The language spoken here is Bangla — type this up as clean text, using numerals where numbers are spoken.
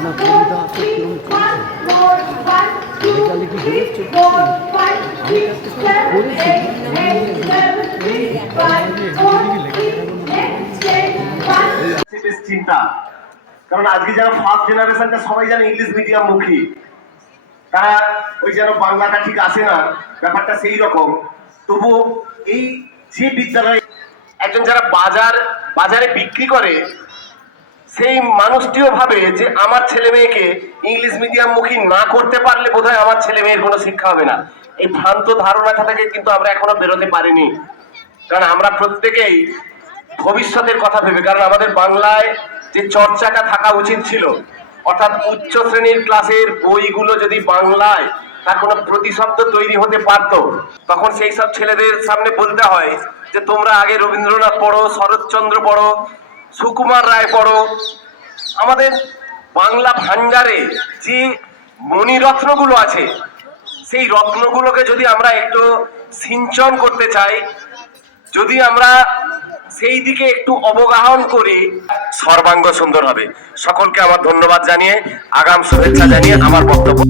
আপনার কবিতা আছে কিরম চলছে লেখালেখি বেরোচ্ছে চিন্তা, কারণ আজকে যারা ফার্স্ট জেনারেশনটা সবাই জানে ইংলিশ মিডিয়াম মুখী, তারা ওই যেন বাংলাটা ঠিক আসে না, ব্যাপারটা সেই রকম। তবু এই যে বিদ্যালয়ে একজন যারা বাজারে বিক্রি করে, সেই মানুষটিও ভাবে যে আমার ছেলে মেয়েকে ইংলিশ মিডিয়াম মুখী না করতে পারলে বোধহয় আমার ছেলে মেয়ের কোনো শিক্ষা হবে না। এই ভ্রান্ত ধারণাটা থেকে কিন্তু আমরা এখনো বেরোতে পারিনি, কারণ আমরা প্রত্যেকেই ভবিষ্যতের কথা ভেবে, কারণ আমাদের বাংলায় যে চর্চাটা থাকা উচিত ছিল, অর্থাৎ উচ্চ শ্রেণীর ক্লাসের বইগুলো যদি বাংলায় তার কোনো প্রতিশব্দ তৈরি হতে পারতো, তখন সেই সব ছেলেদের সামনে বলতে হয় যে তোমরা আগে রবীন্দ্রনাথ পড়ো, শরৎচন্দ্র পড়ো, সুকুমার রায় পড়ো। আমাদের বাংলা ভান্ডারে যে মণিরত্নগুলো আছে, সেই রত্নগুলোকে যদি আমরা একটু সিঞ্চন করতে চাই, যদি আমরা সেই দিকে একটু অবগাহন করি, সর্বাঙ্গ সুন্দর হবে। সকলকে আমার ধন্যবাদ জানিয়ে, আগাম শুভেচ্ছা জানিয়ে আমার বক্তব্য